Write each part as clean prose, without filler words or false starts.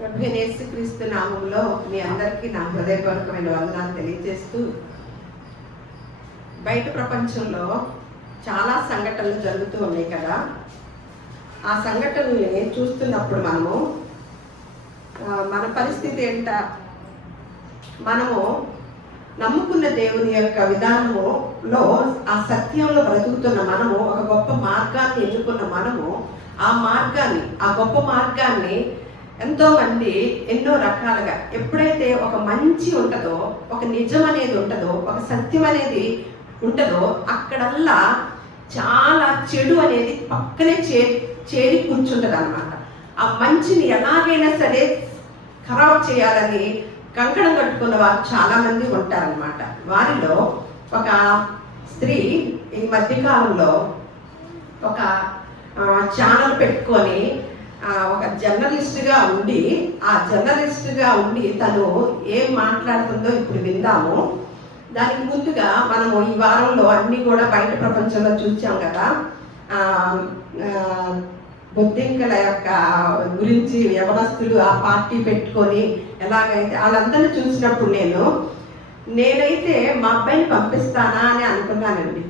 ప్రభువైన యేసుక్రీస్తు నామములో మీ అందరికీ నా హృదయపూర్వకమైన వందనాలు తెలియజేస్తూ, బయట ప్రపంచంలో చాలా సంఘటనలు జరుగుతూ ఉన్నాయి కదా. ఆ సంఘటనల్ని చూస్తున్నప్పుడు మన పరిస్థితి ఏంట, మనము నమ్ముకున్న దేవుని యొక్క విధానములో ఆ సత్యంలో బ్రతుకుతున్న మనము, ఒక గొప్ప మార్గాన్ని ఎన్నుకున్న మనము, ఆ గొప్ప మార్గాన్ని ఎంతో మంది ఎన్నో రకాలుగా, ఎప్పుడైతే ఒక మంచి ఉంటుందో, ఒక నిజం అనేది ఉంటుందో, ఒక సత్యం అనేది ఉంటుందో, అక్కడల్లా చాలా చెడు అనేది పక్కనే చేరి కూర్చుంటుంది అన్నమాట. ఆ మంచిని ఎలాగైనా సరే ఖరాబ్ చేయాలని కంకణం కట్టుకున్న వారు చాలా మంది ఉంటారనమాట. వారిలో ఒక స్త్రీ ఈ మధ్యకాలంలో ఒక ఛానల్ పెట్టుకొని ఒక జర్నలిస్ట్గా ఉండి తను ఏం మాట్లాడుతుందో ఇప్పుడు విందాము. దానికి ముందుగా మనము ఈ వారంలో అన్నీ కూడా బయట ప్రపంచంలో చూసాం కదా. బొద్దింకల యొక్క గురించి యవనస్తులు ఆ పార్టీ పెట్టుకొని ఎలాగైతే వాళ్ళందరినీ చూసినప్పుడు నేనైతే మా అబ్బాయిని పంపిస్తానా అని అనుకున్నానండి.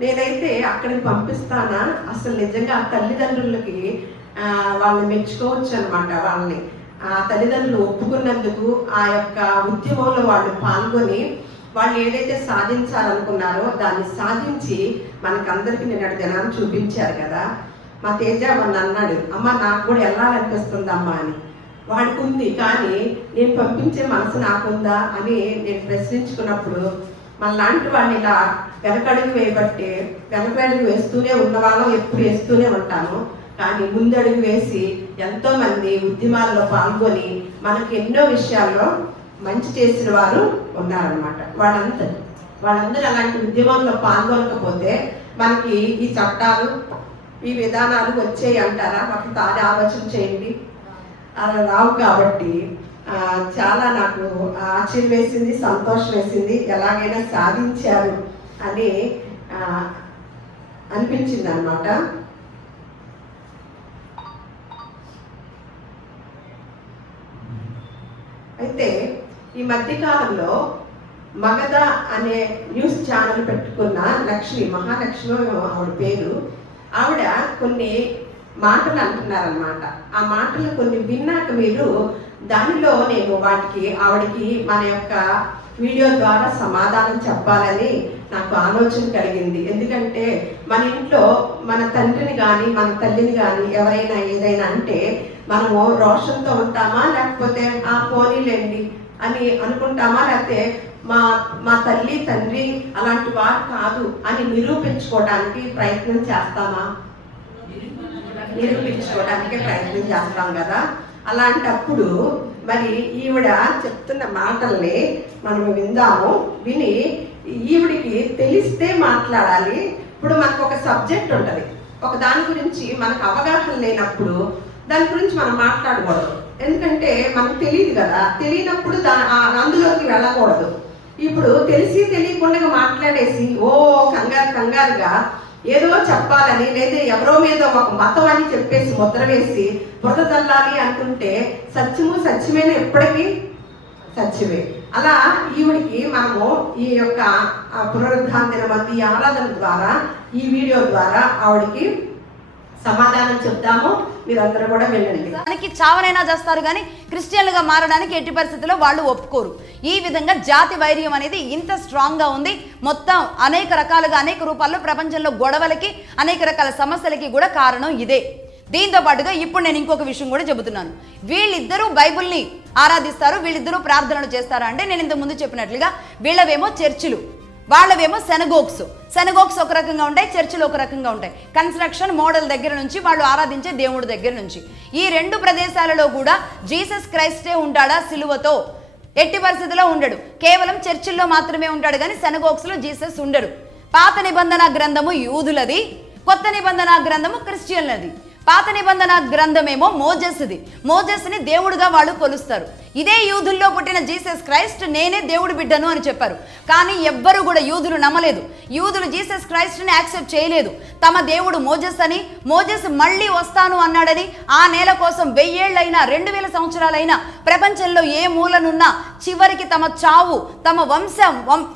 నేనైతే అక్కడికి పంపిస్తానా, అసలు నిజంగా ఆ తల్లిదండ్రులకి వాళ్ళని మెచ్చుకోవచ్చు అనమాట. వాళ్ళని ఆ తల్లిదండ్రులు ఒప్పుకున్నందుకు, ఆ యొక్క ఉద్యమంలో వాళ్ళు పాల్గొని వాళ్ళు ఏదైతే సాధించాలనుకున్నారో దాన్ని సాధించి మనకందరికీ నిన్నటి దినాన్ని చూపించారు కదా. మా తేజ మొన్న అన్నాడు, అమ్మ నాకు కూడా వెళ్ళాలనిపిస్తుంది అమ్మ అని. వాడికి ఉంది, కానీ నేను పంపించే మనసు నాకుందా అని నేను ప్రశ్నించుకున్నప్పుడు, మనలాంటి వాడిని ఇలా వెనకడుగు వేస్తూనే ఉన్నవాళ్ళం, ఎప్పుడు వేస్తూనే ఉంటాను. కానీ ముందడుగు వేసి ఎంతోమంది ఉద్యమాల్లో పాల్గొని మనకి ఎన్నో విషయాల్లో మంచి చేసిన వారు ఉన్నారనమాట. వాళ్ళందరూ అలాంటి ఉద్యమంలో పాల్గొనకపోతే మనకి ఈ చట్టాలు, ఈ విధానాలు వచ్చాయి అంటారా? ఒకసారి ఆలోచన చేయండి. అలా రావు. కాబట్టి చాలా నాకు ఆశ్చర్యం వేసింది, సంతోషం వేసింది. ఎలాగైనా సాధించారు అని అనిపించింది అనమాట. అయితే ఈ మధ్యకాలంలో మగధ అనే న్యూస్ ఛానల్ పెట్టుకున్న మహాలక్ష్మి ఆవిడ పేరు, ఆవిడ కొన్ని మాటలు అంటున్నారనమాట. ఆ మాటలు కొన్ని విన్నాక మీరు దానిలో నేను ఆవిడకి మన యొక్క వీడియో ద్వారా సమాధానం చెప్పాలని నాకు ఆలోచన కలిగింది. ఎందుకంటే మన ఇంట్లో మన తండ్రిని కానీ మన తల్లిని కానీ ఎవరైనా ఏదైనా అంటే మనము రోషంతో ఉంటామా, లేకపోతే పోనీలేండి అని అనుకుంటామా, లేకపోతే మా తల్లి తండ్రి అలాంటి వారు కాదు అని నిరూపించుకోవడానికి ప్రయత్నం చేస్తామా? నిరూపించుకోవడానికి ప్రయత్నం చేస్తాం కదా. అలాంటప్పుడు మరి ఈవిడ చెప్తున్న మాటల్ని మనము విందాము. విని ఈవిడికి తెలిస్తే మాట్లాడాలి. ఇప్పుడు మనకు ఒక సబ్జెక్ట్ ఉంటుంది, ఒక దాని గురించి మనకు అవగాహన లేనప్పుడు దాని గురించి మనం మాట్లాడకూడదు. ఎందుకంటే మనకు తెలియదు కదా. తెలియనప్పుడు అందులోకి వెళ్ళకూడదు. ఇప్పుడు తెలిసి తెలియకుండా మాట్లాడేసి కంగారుగా ఏదో చెప్పాలని, లేదా ఎవరో మీద ఒక మతం అని చెప్పేసి ముద్ర వేసి బురద తల్లాలి అనుకుంటే సత్యమేనా? ఎప్పటికీ సత్యమే. అలా ఈవిడికి మనము ఈ యొక్క పునరుద్ధాన దినమంది ఈ ఆరాధన ద్వారా, ఈ వీడియో ద్వారా ఆవిడికి సమాధానం చెప్తాము. మీరందరూ కూడా వినండి. దానికి చావనైనా చేస్తారు, కానీ క్రిస్టియన్లుగా మారడానికి ఎట్టి పరిస్థితుల్లో వాళ్ళు ఒప్పుకోరు. ఈ విధంగా జాతి వైర్యం అనేది ఇంత స్ట్రాంగ్గా ఉంది. మొత్తం అనేక రకాలుగా, అనేక రూపాల్లో ప్రపంచంలో గొడవలకి, అనేక రకాల సమస్యలకి కూడా కారణం ఇదే. దీంతో పాటుగా ఇప్పుడు నేను ఇంకొక విషయం కూడా చెబుతున్నాను. వీళ్ళిద్దరూ బైబుల్ని ఆరాధిస్తారు, వీళ్ళిద్దరూ ప్రార్థనలు చేస్తారా అంటే, నేను ఇంతకు ముందు చెప్పినట్లుగా వీళ్ళవేమో చర్చిలు, వాళ్ళవేమో సెనగోక్స్ ఒక రకంగా ఉంటాయి, చర్చిలు ఒక రకంగా ఉంటాయి. కన్స్ట్రక్షన్ మోడల్ దగ్గర నుంచి వాళ్ళు ఆరాధించే దేవుడి దగ్గర నుంచి ఈ రెండు ప్రదేశాలలో కూడా జీసస్ క్రైస్టే ఉంటాడా సిలువతో? ఎట్టి పరిస్థితిలో ఉండడు. కేవలం చర్చిల్లో మాత్రమే ఉంటాడు, కానీ సెనగోక్స్లో జీసస్ ఉండడు. పాత నిబంధన గ్రంథము యూదులది, కొత్త నిబంధన గ్రంథము క్రిస్టియన్లది. పాత నిబంధన గ్రంథమేమో మోజెస్ది. మోజెస్ని దేవుడుగా వాళ్ళు కొలుస్తారు. ఇదే యూదుల్లో పుట్టిన జీసస్ క్రైస్ట్ నేనే దేవుడి బిడ్డను అని చెప్పారు. కానీ ఎవ్వరు కూడా యూదులు నమ్మలేదు. యూదులు జీసస్ క్రైస్ట్ని యాక్సెప్ట్ చేయలేదు. తమ దేవుడు మోజెస్ అని, మోజెస్ మళ్ళీ వస్తాను అన్నాడని, ఆ నేల కోసం 1000 ఏళ్ళైనా 2000 సంవత్సరాలైనా ప్రపంచంలో ఏ మూలనున్నా చివరికి తమ చావు,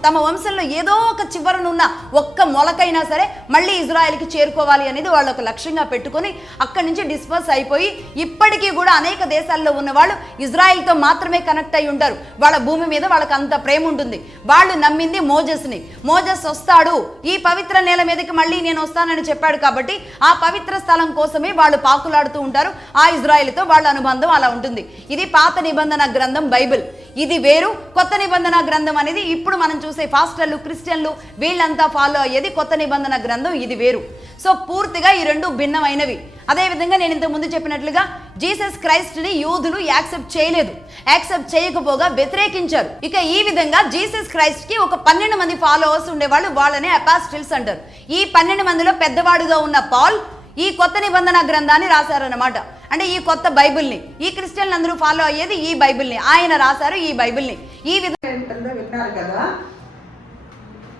తమ వంశంలో ఏదో ఒక చివరనున్న ఒక్క మొలకైనా సరే మళ్ళీ ఇజ్రాయెల్కి చేరుకోవాలి అనేది వాళ్ళు ఒక లక్ష్యంగా పెట్టుకొని అక్కడి నుంచి డిస్పర్స్ అయిపోయి ఇప్పటికీ కూడా అనేక దేశాల్లో ఉన్న వాళ్ళు ఇజ్రాయెల్తో మాత్రమే కనెక్ట్ అయి ఉంటారు. వాళ్ళ భూమి మీద వాళ్ళకి అంత ప్రేమ ఉంటుంది. వాళ్ళు నమ్మింది మోజెస్ని. మోజెస్ వస్తాడు, ఈ పవిత్ర నేల మీదకి మళ్ళీ నేను వస్తానని చెప్పాడు కాబట్టి ఆ పవిత్ర స్థలం కోసమే వాళ్ళు పాకులాడుతూ ఉంటారు. ఆ ఇజ్రాయెల్తో వాళ్ళ అనుబంధం అలా ఉంటుంది. ఇది పాత నిబంధన గ్రంథం బైబిల్. ఇది వేరు. కొత్త నిబంధన గ్రంథం అనేది ఇప్పుడు మనం చూసే పాస్టర్లు, క్రిస్టియన్లు వీళ్ళంతా ఫాలో అయ్యేది కొత్త నిబంధన గ్రంథం. ఇది వేరు. సో పూర్తిగా ఈ రెండు భిన్నమైనవి. అదేవిధంగా నేను ఇంతకు ముందు చెప్పినట్లుగా జీసస్ క్రైస్ట్ని యూదులు యాక్సెప్ట్ చేయలేదు. యాక్సెప్ట్ చేయకపోగా వ్యతిరేకించారు. ఇక ఈ విధంగా జీసస్ క్రైస్ట్కి ఒక 12 మంది ఫాలోవర్స్ ఉండేవాళ్ళు. వాళ్ళనే అపాస్టిల్స్ అంటారు. ఈ 12 మందిలో పెద్దవాడుగా ఉన్న పాల్ ఈ కొత్త నిబంధన గ్రంథాన్ని రాశారన్నమాట. అంటే ఈ కొత్త బైబిల్ని ఈ క్రిస్టియన్లు అందరూ ఫాలో అయ్యేది ఈ బైబిల్ని. ఆయన రాశారు ఈ బైబిల్ని. ఈ విధంగా విన్నారు కదా,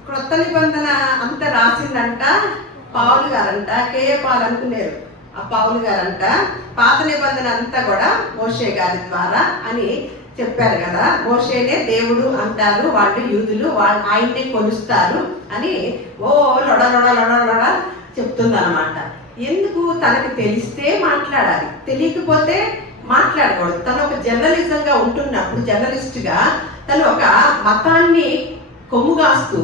కొత్త నిబంధన అంతా రాసిందంట పౌలు గారంట. కేఏ పాల్ అనుకున్నారు ఆ పౌలు గారంట. పాత నిబంధన అంతా కూడా మోషే గారి ద్వారా అని చెప్పారు కదా. మోషేనే దేవుడు అంటారు వాళ్ళు యూదులు, వాళ్ళు ఆయన్నే కొలుస్తారు అని లొడ చెప్తుందన్నమాట. ఎందుకు? తనకు తెలిస్తే మాట్లాడాలి, తెలియకపోతే మాట్లాడకూడదు. తను ఒక జర్నలిజంగా ఉంటున్నప్పుడు, జర్నలిస్ట్గా తను ఒక మతాన్ని కొమ్ముగాస్తూ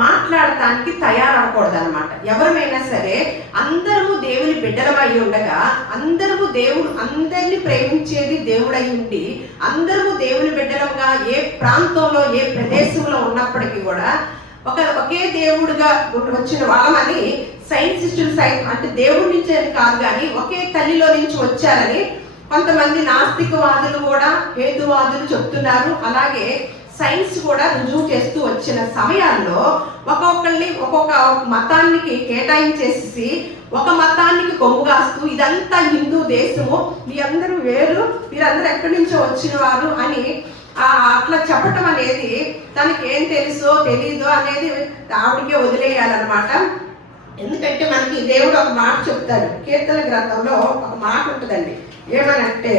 మాట్లాడటానికి తయారవకూడదు అనమాట. ఎవరైనా సరే అందరము దేవుని బిడ్డలమై ఉండగా, అందరము దేవుడు అందరినీ ప్రేమించేది దేవుడై ఉండి, అందరము దేవుని బిడ్డలుగా ఏ ప్రాంతంలో ఏ ప్రదేశంలో ఉన్నప్పటికీ కూడా ఒకే దేవుడుగా వచ్చిన వాళ్ళమని సైంటిస్టులు అంటే దేవుడి నుంచి అని కాదు కానీ ఒకే తల్లిలో నుంచి వచ్చారని కొంతమంది నాస్తికవాదులు కూడా, హేతువాదులు చెప్తున్నారు. అలాగే సైన్స్ కూడా రుజువు చేస్తూ వచ్చిన సమయాల్లో ఒక్కొక్కరిని ఒక్కొక్క మతానికి కేటాయించేసి ఒక మతానికి కొమ్ముగాస్తూ ఇదంతా హిందూ దేశము, మీ అందరూ వేరు, మీరందరూ ఎక్కడి నుంచో వచ్చిన వారు అని అట్లా చెప్పటం అనేది తనకి ఏం తెలుసో తెలీదో అనేది ఆవిడికే వదిలేయాలన్నమాట. ఎందుకంటే మనకి దేవుడు ఒక మాట చెప్తాడు. కీర్తన గ్రంథంలో ఒక మాట ఉంటుందండి. ఏమనంటే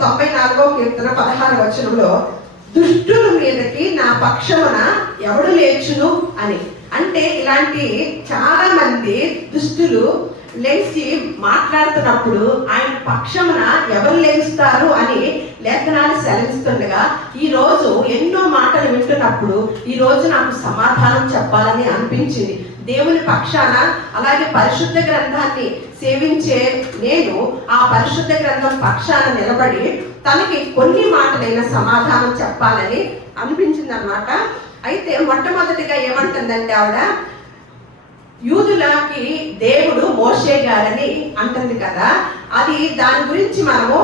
94వ కీర్తన 16వ వచనంలో దుష్టుల మీదకి నా పక్షమున ఎవడు లేచును అని. అంటే ఇలాంటి చాలా మంది దుష్టులు లేచి మాట్లాడుతున్నప్పుడు ఆయన పక్షమున ఎవరు లేస్తారు అని లేఖనాలు సెలవిస్తుండగా ఈ రోజు ఎన్నో మాటలు వింటున్నప్పుడు ఈ రోజు నాకు సమాధానం చెప్పాలని అనిపించింది. దేవుని పక్షాన అలాగే పరిశుద్ధ గ్రంథాన్ని సేవించే నేను ఆ పరిశుద్ధ గ్రంథం పక్షాన నిలబడి తనకి కొన్ని మాటలైన సమాధానం చెప్పాలని అనిపించింది అన్నమాట. అయితే మొట్టమొదటిగా ఏమంటుందంటే ఆవిడ, యూదులకి దేవుడు మోషే గారని అంటుంది కదా. అది దాని గురించి మనము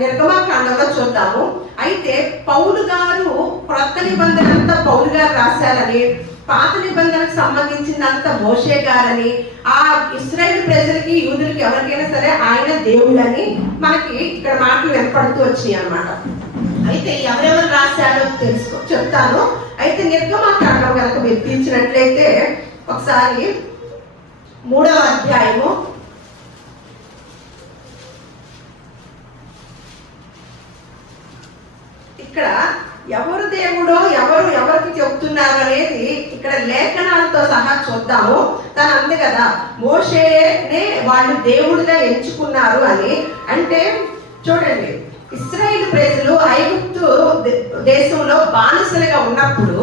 నిర్గమాకాండంలో చూద్దాము. అయితే పౌలు గారు క్రొత్త నిబంధన అంతా పౌలు గారు రాశారని, పాత నిబంధనకు సంబంధించినంత మోషే గారని, ఆ ఇశ్రాయేలు ప్రజలకి యూదులకి ఎవరికైనా సరే ఆయన దేవుడని మనకి ఇక్కడ మాటలు వినపడుతూ వచ్చినాయి అన్నమాట. అయితే ఎవరెవరు రాశారో చెప్తాను. అయితే నిర్గమాకాండం కనుక మీరు తీర్చినట్లయితే ఒకసారి 3వ అధ్యాయము ఇక్కడ ఎవరు దేవుడో ఎవరికి చెప్తున్నారు అనేది ఇక్కడ లేఖనాలతో సహా చూద్దాము. తను అంది కదా మోషేనే వాళ్ళు దేవుడిగా ఎంచుకున్నారు అని. అంటే చూడండి, ఇశ్రాయేలు ప్రజలు ఐగుప్తు దేశంలో బానిసలుగా ఉన్నప్పుడు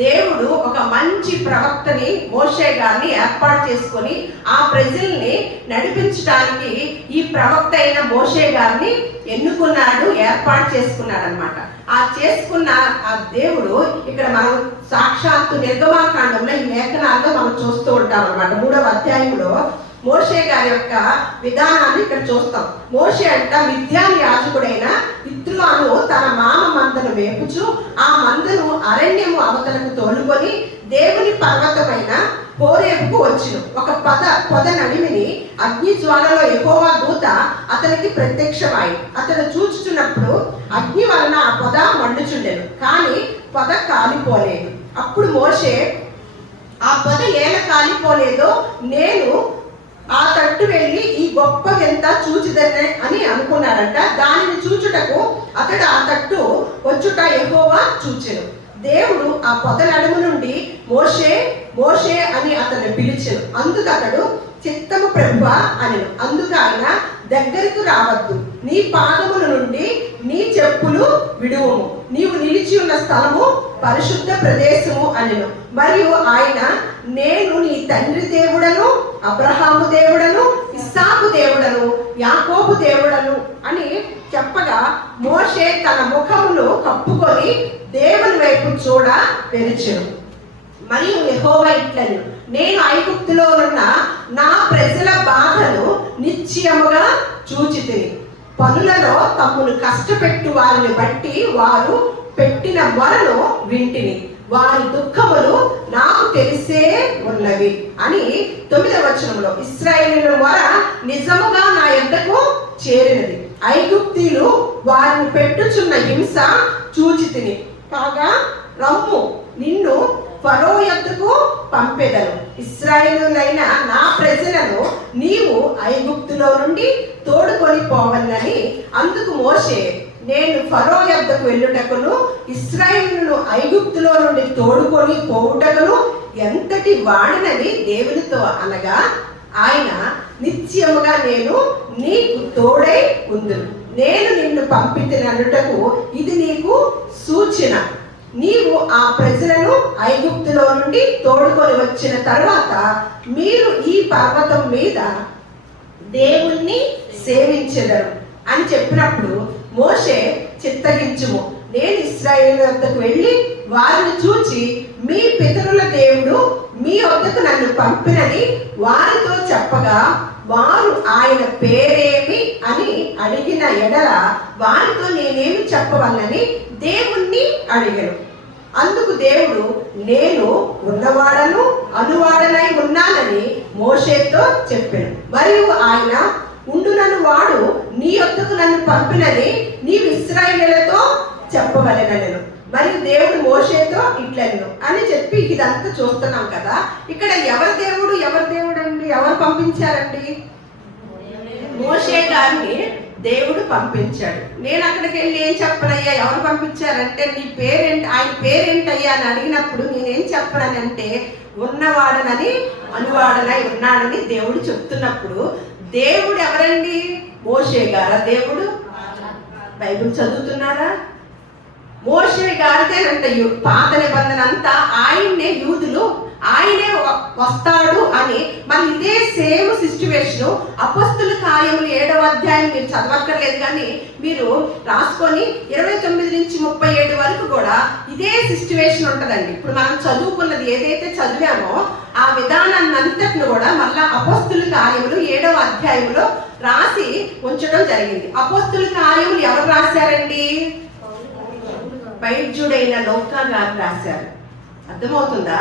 దేవుడు ఒక మంచి ప్రవక్తని మోషే గారిని ఏర్పాటు చేసుకొని ఆ ప్రజల్ని నడిపించడానికి ఈ ప్రవక్త అయిన మోషే గారిని ఎన్నుకున్నాడు, ఏర్పాటు చేసుకున్నాడు అనమాట. ఆ చేసుకున్న ఆ దేవుడు ఇక్కడ మనం సాక్షాత్తు నిర్గమాకాండంలో ఈ లేఖనాల్లో మనం చూస్తూ ఉంటాం అనమాట. 3వ అధ్యాయంలో మోషే గారి యొక్క విధానాన్ని ఇక్కడ చూస్తాం. మోషే అంట మిద్యాను యాజకుడైన ఇత్రోను తన మామ మందను వేపుచు ఆ మందను అరణ్యము అవతలకు తోలుకొని దేవుని పర్వతమైన హోరేబుకు వచ్చెను. ఒక పొద నడిమిని అగ్ని జ్వాలలో యెహోవా దూత అతనికి ప్రత్యక్షమై అతడు చూచుచున్నప్పుడు అగ్ని వలన ఆ పొద మండుచుండెను, కానీ పొద కాలిపోలేదు. అప్పుడు మోషే, ఆ పొద ఏల కాలిపోలేదో నేను ఆ తట్టు వెళ్ళి ఈ గొప్ప ఎంత చూచిదనే అని అనుకున్నాడంట. దానిని చూచుటకు అతడు ఆ తట్టు వచ్చుట యెహోవా చూచెను. దేవుడు ఆ పొద నడుము నుండి మోషే మోషే అని అతన్ని పిలిచెను. అందుకు అతడు చిత్తము ప్రభువా అనెను. అందుకు ఆయన, దగ్గరకు రావద్దు, నీ పాదముల నుండి నీ చెప్పులు విడువుము, నీవు నిలిచి ఉన్న స్థలము పరిశుద్ధ ప్రదేశము అనెను. మరియు ఆయన, నేను నీ తండ్రి దేవుడను, అబ్రహాము దేవుడను, ఇస్సాకు దేవుడను, యాకోబు దేవుడను అని చెప్పగా మోషే తన ముఖమును కప్పుకొని దేవుని వైపు చూడ తెరిచెను. మరియు యెహోవా ఇట్లనెను, నేను ఐగుప్తులో ఉన్న నా ప్రజల బాధను నిశ్చయముగా చూచితిని. పనులలో తమ్మును కష్టపెట్టు వారిని బట్టి వారు పెట్టిన మొరను వింటిని. వారి దుఃఖములు నాకు తెలిసే ఉన్నవి అని 9వ వచనంలో, ఇశ్రాయేలీయుల మొర నిజముగా నా యొద్దకు చేరినది. ఐగుప్తీయులు వారిని పెట్టుచున్న హింస చూచితిని. కాగా రమ్ము, నిన్ను ఫరో యొద్దకు పంపెదను. ఇశ్రాయేలీయులైన నా ప్రజలను నీవు ఐగుప్తులో నుండి తోడుకొని పోవలనని. అందుకు మోషే, నేను ఫరో యొద్దకు వెళ్ళుటకును ఇశ్రాయేలును ఐగుప్తులో నుండి తోడుకొని పోవుటకును ఎంతటి వాడినని దేవునితో అనగా, ఆయన, నిశ్చయముగా నేను నీకు తోడై ఉందును, నేను నిన్ను పంపితిననుటకు ఇది నీకు సూచన. నీవు ఆ ప్రజలను ఐగుప్తులో నుండి తోడుకొని వచ్చిన తర్వాత మీరు ఈ పర్వతం మీద దేవుణ్ణి సేవించెదరు అని చెప్పినప్పుడు మోషే, చిత్తగించుము, నేను ఇశ్రాయేలు వద్దకు వెళ్ళి వారిని చూచి మీ పితరుల దేవుడు మీ వద్దకు నన్ను పంపినని వారితో చెప్పగా, వారు ఆయన పేరేమి అని అడిగిన ఎడల వారితో నేనేమి చెప్పవలనని దేవుణ్ణి అడిగాను. అందుకు దేవుడు, నేను ఉన్నవాడను అనువాడనై ఉన్నానని మోషేతో చెప్పాను. మరియు ఆయన, ఉండునను వాడు నీ యొద్దకు నన్ను పంపినని నీవు ఇశ్రాయేలీయులతో చెప్పవలెనెను. మరియు దేవుడు మోషేతో ఇట్లెను అని చెప్పి ఇదంతా చూస్తున్నాం కదా. ఇక్కడ ఎవరి దేవుడు అండి? ఎవరు పంపించారండి? మోషే గారిని దేవుడు పంపించాడు. నేను అక్కడికి వెళ్ళి ఏం చెప్పనయ్యా, ఎవరు పంపించారంటే నీ పేరేంటి, ఆయన పేరేంటయ్యా అని అడిగినప్పుడు నేనేం చెప్పనంటే ఉన్నవాడనని అనువాడనై ఉన్నాడని దేవుడు చెప్తున్నప్పుడు, దేవుడు ఎవరండి? మోషే గారా దేవుడు? బైబిల్ చదువుతున్నారా? మోషే గారిదేనంట పాత నిబంధన అంతా. ఆయన్నే యూదులు ఆయనే వస్తాడు అని. మరి ఇదే సేమ్ సిచ్యువేషన్ అపోస్తుల కార్యములు 7వ అధ్యాయం మీరు చదవక్కర్లేదు, కానీ మీరు రాసుకొని 29 నుంచి 37 వరకు కూడా ఇదే సిచ్యువేషన్ ఉంటుందండి. ఇప్పుడు మనం చదువుకున్నది ఏదైతే చదివామో ఆ విధానాన్ని అంతటిని కూడా మళ్ళా అపోస్తుల కార్యములు 7వ అధ్యాయంలో రాసి ఉంచడం జరిగింది. అపోస్తుల కార్యములు ఎవరు రాశారండి? వైద్యుడైన లూకా గారు రాశారు. అర్థమవుతుందా?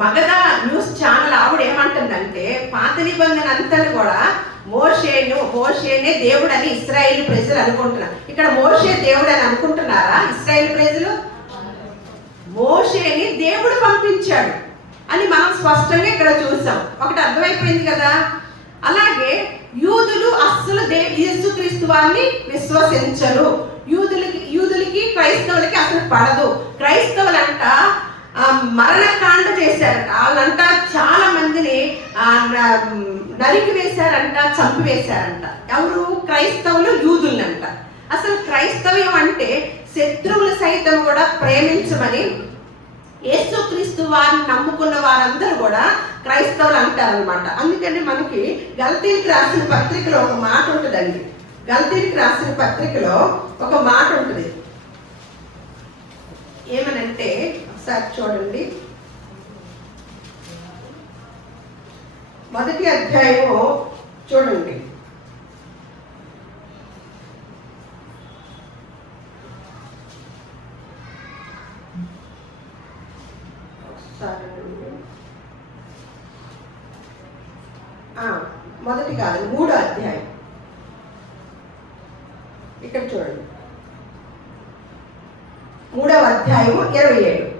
మగధ న్యూస్ ఛానల్ ఆవిడ ఏమంటుందంటే పాత నిబంధన అంతా కూడా మోషేనే దేవుడు అని ఇశ్రాయేలు ప్రజలు అనుకుంటున్నారు. ఇక్కడ మోషే దేవుడు అని అనుకుంటున్నారా ఇశ్రాయేలు ప్రజలు? మోషేని దేవుడు పంపించాడు అని మనం స్పష్టంగా ఇక్కడ చూసాం. ఒకటి అర్థమైపోయింది కదా. అలాగే యూదులు అస్సలు యేసుక్రీస్తు వారిని విశ్వసించరు. యూదులకి క్రైస్తవులకి అసలు పడదు. క్రైస్తవులంట మరణకాండ చేశారంట. వాళ్ళంట చాలా మందిని నరికి వేశారంట, చంపి వేశారంట. ఎవరు? క్రైస్తవులు యూదులంట. అసలు క్రైస్తవ్యం అంటే శత్రువులు సైతం కూడా ప్రేమించమని యేసుక్రీస్తు వారిని నమ్ముకున్న వారందరూ కూడా క్రైస్తవులు అంటారనమాట. అందుకని మనకి గలతీయులకు రాసిన పత్రికలో ఒక మాట ఉంటుందండి. గలతీయులకు రాసిన పత్రికలో ఒక మాట ఉంటుంది. ఏమనంటే ఒకసారి చూడండి, 1వ అధ్యాయము చూడండి. మొదటి కాదు 3వ అధ్యాయం ఇక్కడ చూడండి. 3వ అధ్యాయము 26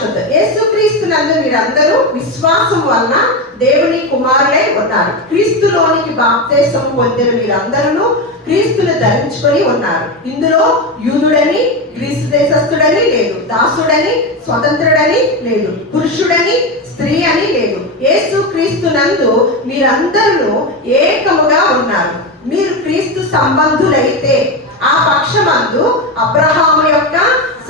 చూద్దాం. యేసుక్రీస్తునందు మీరందరూ విశ్వాసం వలన దేవుని కుమారులై ఉన్నారు. క్రీస్తులోనికి బాప్తిసం పొందిన మీరందరూ క్రీస్తును ధరించుకొని ఉన్నారు. ఇందులో యూదుడని గ్రీసు దేశస్థుడని లేదు, దాసుడని స్వతంత్రుడని లేదు, పురుషుడని స్త్రీ అని లేదు. యేసుక్రీస్తునందు మీరందరూ ఏకముగా ఉన్నారు. మీరు క్రీస్తు సంబంధులైతే ఆ పక్షమందు అబ్రహాము యొక్క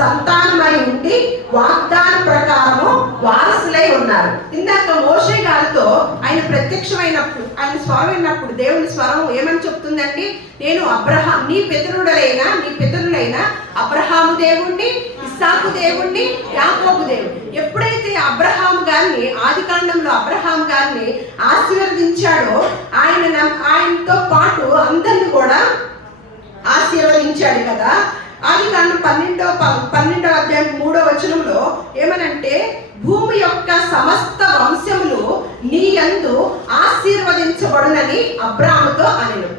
సంతానమై ఉండి వాగ్దాన ప్రకారము వారసులై ఉన్నారు. ఇందాక మోషే గారితో ఆయన ప్రత్యక్షమైనప్పుడు, ఆయన స్వరం విన్నప్పుడు దేవుని స్వరం ఏమని చెప్తుందండి? నేను నీ పితరులైన అబ్రహాము దేవుణ్ణి, ఇస్సాకు దేవుణ్ణి, యాకోబు దేవుణ్ణి. ఎప్పుడైతే అబ్రహాము గారిని, ఆది కాండంలో అబ్రహాము గారిని ఆశీర్వదించాడో ఆయనతో పాటు అందరిని కూడా ఆశీర్వదించాడు కదా. ఆది కాండం 12వ అధ్యాయం 3వ వచనంలో ఏమనంటే, భూమి యొక్క సమస్త వంశములు నీ యందు ఆశీర్వదించబడునని అబ్రాహాముతో అనెను.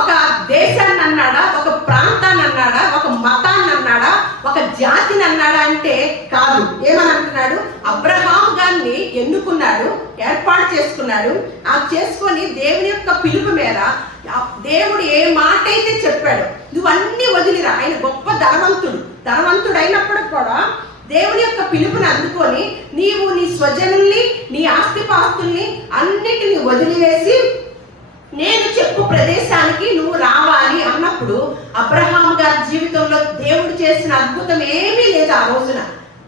ఒక దేశాన్ని అన్నాడా, ఒక ప్రాంతాన్ని అన్నాడా, ఒక మతాన్ని అన్నాడా, ఒక జాతిని అన్నాడా అంటే కాదు. ఏమని అంటున్నాడు? అబ్రహాము గారిని ఎన్నుకున్నాడు, ఏర్పాటు చేసుకున్నాడు. ఆ చేసుకొని దేవుని యొక్క పిలుపు మేర దేవుడు ఏ మాట అయితే చెప్పాడు, నువ్వన్నీ వదిలిరా. ఆయన గొప్ప ధనవంతుడు అయినప్పటికి కూడా దేవుని యొక్క పిలుపుని అందుకొని నీవు నీ స్వజనుల్ని, నీ ఆస్తిపాస్తుల్ని అన్నిటిని వదిలివేసి నేను చెప్పు ప్రదేశానికి నువ్వు రావాలి అన్నప్పుడు అబ్రహాము గారి జీవితంలో దేవుడు చేసిన అద్భుతం ఏమీ లేదు ఆ రోజున.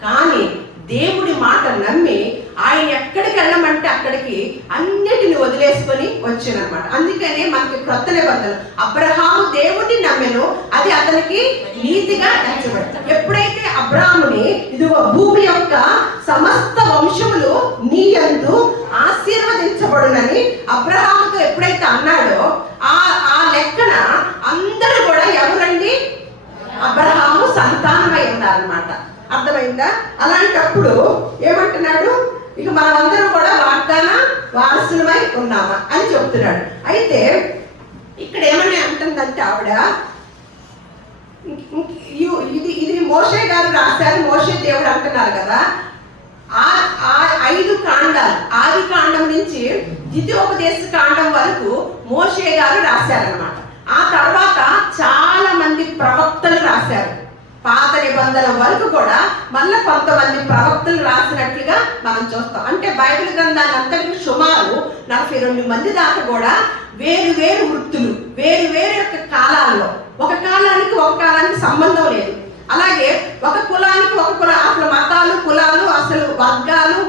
కానీ దేవుడి మాట నమ్మి ఆయన ఎక్కడికి వెళ్ళమంటే అక్కడికి అన్నిటిని వదిలేసుకొని వచ్చానమాట. అందుకనే మనకి క్రొత్త నిబంధన, అబ్రహాము దేవుడిని నమ్మెను, అది అతనికి నీతిగా ఎంచబడింది. ఎప్పుడైతే అబ్రహాముని ఇదిగో భూమి యొక్క సమస్త వంశములు నీ యందు ఆశీర్వదించబడునని అబ్రహాముతో ఎప్పుడైతే అన్నాడో ఆ లెక్కన అందరూ కూడా ఎవరండి? అబ్రహాము సంతానమై ఉన్నారన్నమాట. అర్థమైందా? అలాంటప్పుడు ఏమంటున్నాడు? ఇక మనమందరం కూడా వాగ్దాన వారసులమై ఉన్నామా అని చెప్తున్నాడు. అయితే ఇక్కడ ఏమని అంటుందంటే ఆవిడ, ఇది మోషే గారు రాశారు, మోషే దేవుడు అంటున్నారు కదా. ఆ 5 కాండాలు, ఆది కాండం నుంచి ద్వితీయోపదేశ కాండం వరకు మోషే గారు రాశారనమాట. ఆ తర్వాత చాలా మంది ప్రవక్తలు రాశారు. పాత నిబంధన వరకు కూడా మళ్ళీ కొంతమంది ప్రవక్తలు రాసినట్లుగా మనం చూస్తాం. అంటే బైబిల్ గ్రంథాన్ని అంతటికి సుమారు 42 మంది దాకా కూడా వేరు వృత్తులు, వేరు యొక్క కాలాల్లో, ఒక కాలానికి సంబంధం లేదు. అలాగే ఒక కులానికి అసలు మతాలు, కులాలు, అసలు వర్గాలు,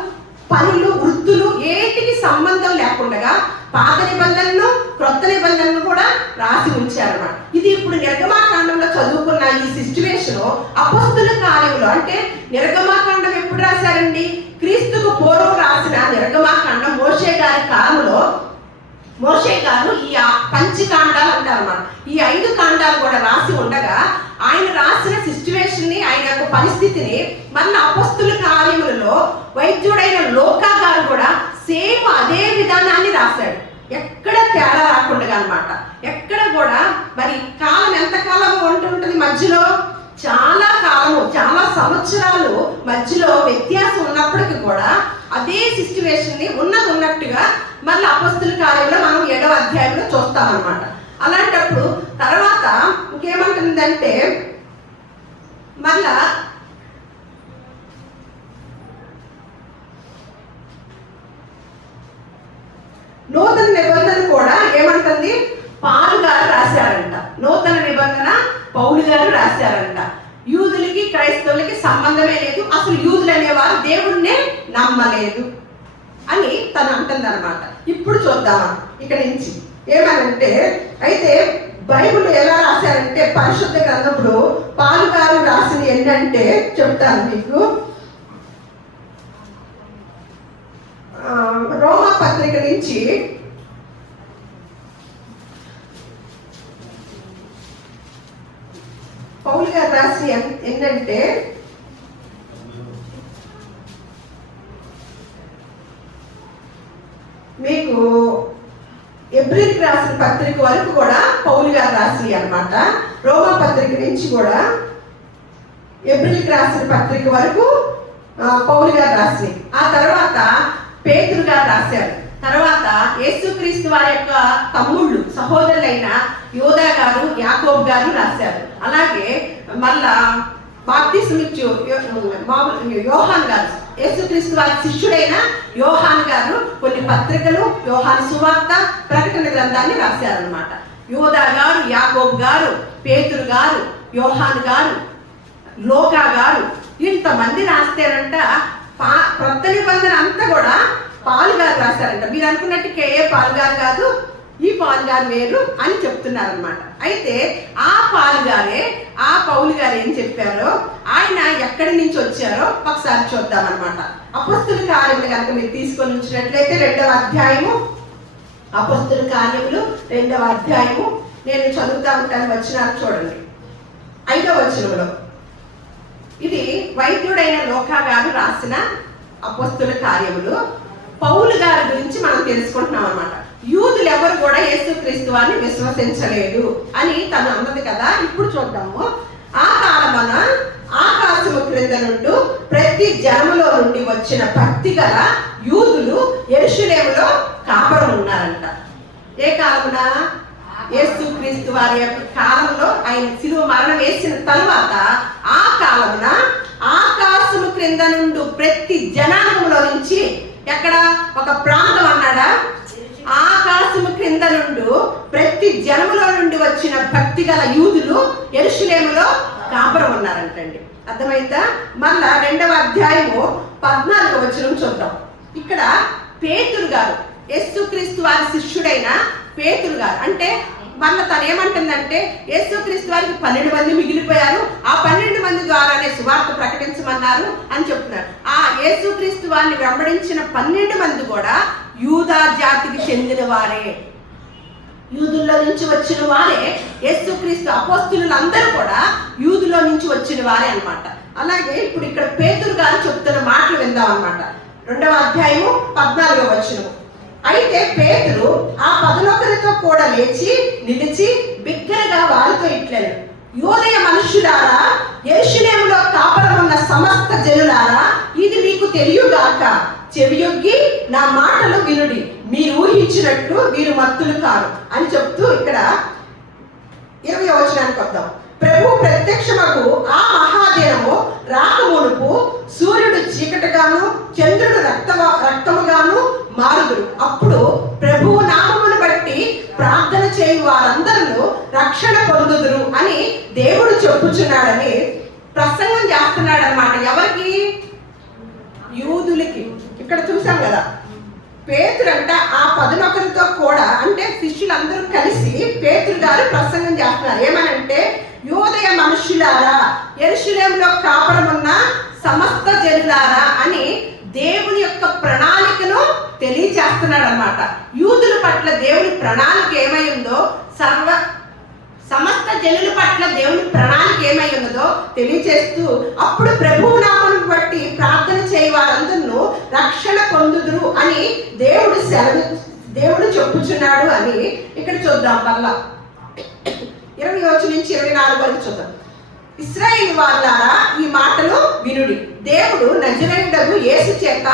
పనులు, వృత్తులు ఏటికి సంబంధం లేకుండా పాత నిబంధనను, క్రొత్త నిబంధనను కూడా రాసి ఉంచారన్నమాట. ఇది ఇప్పుడు నిర్గమాకాండంలో చదువుకున్న ఈ సిచ్యువేషన్ అపొస్తలుల కార్యములు, అంటే నిర్గమాకాండం ఎప్పుడు రాశారండి? క్రీస్తుకు పూర్వం రాసిన నిర్గమాకాండం మోషే గారి కాలంలో మోషే గారు ఈ పంచకాండాలు అంటారన్నమాట. ఈ 5 కాండాలు కూడా రాసి ఉండగా ఆయన రాసిన సిచ్యువేషన్ ని, ఆయన యొక్క పరిస్థితిని మళ్ళీ అపొస్తలుల కార్యములలో వైద్యుడైన లోకా గారు కూడా సేమ్ అదే విధానాన్ని రాశాడు. ఎక్కడ తేడా రాకుండా అన్నమాట. ఎక్కడ కూడా మరి కాలం ఎంత కాలం ఉంటుంటుంది, మధ్యలో చాలా కాలము, చాలా సంవత్సరాలు మధ్యలో వ్యత్యాసం ఉన్నప్పటికీ కూడా అదే సిచ్యువేషన్ ని ఉన్నట్టుగా మళ్ళీ అపొస్తలుల కార్యంలో మనం 7వ అధ్యాయంలో చూస్తామన్నమాట. అలాంటప్పుడు తర్వాత ఇంకేమంటుందంటే, మళ్ళా నూతన నిబంధన కూడా ఏమంటుంది? పౌలు గారు రాశారంట. నూతన నిబంధన పౌలు గారు రాశారంట. యూదులకి క్రైస్తవులకి సంబంధమే లేదు, అసలు యూదులు అనేవారు దేవుణ్ణే నమ్మలేదు అని తను అంటుందన్నమాట. ఇప్పుడు చూద్దామా ఇక్కడ నుంచి ఏమనంటే, అయితే బైబిల్ ఎలా రాశారంటే పరిశుద్ధ గ్రంథంలో పౌలు గారు రాసిన ఏంటంటే చెప్తాను మీకు. రోమా పత్రిక నుంచి పౌలు గారు రాసి ఏంటంటే, మీకు ఏప్రిల్కి రాసిన పత్రిక వరకు కూడా పౌలు గారు రాసి అన్నమాట. రోమా పత్రిక నుంచి కూడా ఏప్రిల్కి రాసిన పత్రిక వరకు పౌలు గారు రాసి, ఆ తర్వాత పేతురు గారు రాశారు. తర్వాత యేసుక్రీస్తు వారి యొక్క తమ్ముళ్ళు సహోదరులైన యోధా గారు, యాకోబు గారు రాశారు. అలాగే మళ్ళా బాప్తిస్మిచ్చు యోహాన్ గారు, యేసుక్రీస్తు వారి శిష్యుడైన యోహాన్ గారు కొన్ని పత్రికలు, యోహాను సువార్త, ప్రకటన గ్రంథాన్ని రాశారనమాట. యోధా గారు, యాకోబు గారు, పేతురు గారు, యోహాన్ గారు, లోకా గారు, ఇంతమంది రాస్తారంట. కొత్త నిబంధన అంతా కూడా పాలు గారు రాశారంట. మీరు అనుకున్నట్టు కేఏ పాలు గారు కాదు, ఈ పాలు గారు వేరు అని చెప్తున్నారనమాట. అయితే ఆ పాలు గారే, ఆ పౌలు గారు ఏం చెప్పారో, ఆయన ఎక్కడి నుంచి వచ్చారో ఒకసారి చూద్దామన్నమాట. అపొస్తలుల కార్యములు కనుక మీరు తీసుకొని ఉంచినట్లయితే 2వ అధ్యాయము, అపొస్తలుల కార్యములు 2వ అధ్యాయము, నేను చదువుతా ఉంటాను, వచనాలు చూడండి. 5వ వచనంలో ఇది వైద్యుడైన లోకా గారు రాసిన అపొస్తలుల కార్యములు. పౌలు గారి గురించి మనం తెలుసుకుంటున్నాం అన్నమాట. యూదులు ఎవరు కూడా యేసుక్రీస్తు వారిని విశ్వసించలేదు అని తను అన్నది కదా. ఇప్పుడు చూద్దాము. ఆ కాలమున ఆకాశము క్రింద నుండి ప్రతి జనములో నుండి వచ్చిన భక్తి గల యూదులు యెరూషలేములో కాపురం ఉన్నారంట. ఏ కాలమున? యేసుక్రీస్తు వారి యొక్క కాలంలో, ఆయన శిలువ మరణం వేసిన తరువాత ఆ కాలమున ఆకాశము క్రింద నుండి ప్రతి జనాంగంలో నుంచి, ఎక్కడ ఒక ప్రాంతం అన్నాడా, ఆకాశము క్రింద నుండి ప్రతి జనములో నుండి వచ్చిన భక్తి గల యూదులు యెరూషలేములో కాపురం ఉన్నారంటండి. అర్థమైందా? మళ్ళా 2వ అధ్యాయము 14వ వచనం చూద్దాం. ఇక్కడ పేతురు గారు, యేసుక్రీస్తు వారి శిష్యుడైన పేతురు గారు, అంటే మళ్ళీ తను ఏమంటుందంటే, యేసుక్రీస్తు వారికి 12 మంది మిగిలిపోయారు, ఆ 12 మంది ద్వారానే సువార్త ప్రకటించమన్నారు అని చెప్తున్నారు. ఆ యేసుక్రీస్తు వారిని వెంబడించిన 12 మంది కూడా యూదా జాతికి చెందిన వారే, యూదుల్లో నుంచి వచ్చిన వారే. యేసుక్రీస్తు అపోస్తలులందరూ కూడా యూదులో నుంచి వచ్చిన వారే అన్నమాట. అలాగే ఇప్పుడు ఇక్కడ పేతురు గారు చెప్తున్న మాటలు విందాం అన్నమాట. 2వ అధ్యాయము 14వ వచనం. అయితే పేతురు ఆ 11తో కూడా లేచి నిలిచి బిగ్గరగా వారితో ఇట్లెను, యోదయ మనుష్యులారా, యెరూషలేములో కాపురం ఉన్న సమస్త జనులారా, ఇది మీకు తెలియగాక, చెవియొగ్గి నా మాటలు వినుడి, మీరు ఊహించినట్లు వీరు మత్తులు కారు అని చెప్తూ ఇక్కడ 20వ వచనానికి వద్దాం. ప్రభు ప్రత్యక్షమగు ఆ మహాదినము రాకమునుపు సూర్యుడు చీకటిగాను చంద్రుడు రక్తముగాను మారుదురు. అప్పుడు ప్రభువు నామమును బట్టి ప్రార్థన చేయు వారందరూ రక్షణ పొందుదురు అని దేవుడు చెప్పుచున్నాడని ప్రసంగం చేస్తున్నాడు అన్నమాట. ఎవరికి? యూదులకి. ఇక్కడ చూసాం కదా, పేతురంట ఆ 11తో కూడా, అంటే శిష్యులందరూ కలిసి పేతురు గారు ప్రసంగం చేస్తున్నారు. ఏమనంటే, యోదయ మనుష్యులారా, యెరూషలేములో కాపురం ఉన్న సమస్త జనులారా అని దేవుని యొక్క ప్రణాళికను తెలియచేస్తున్నాడు అన్నమాట. యూదుల పట్ల దేవుని ప్రణాళిక ఏమై ఉందో, సమస్త జనుల పట్ల దేవుని ప్రణాళిక ఏమై ఉన్నదో తెలియచేస్తూ, అప్పుడు ప్రభువు నామమును బట్టి ప్రార్థన చేయ వారందరూ రక్షణ పొందుదురు అని దేవుడు చెప్పుచున్నాడు అని ఇక్కడ చూద్దాం. మళ్ళా 20 నుంచి 24 వరకు చూద్దాం. ఇశ్రాయేలు వారులారా, ఈ మాటలు వినుడి. దేవుడు నజరేయుడగు యేసు చేత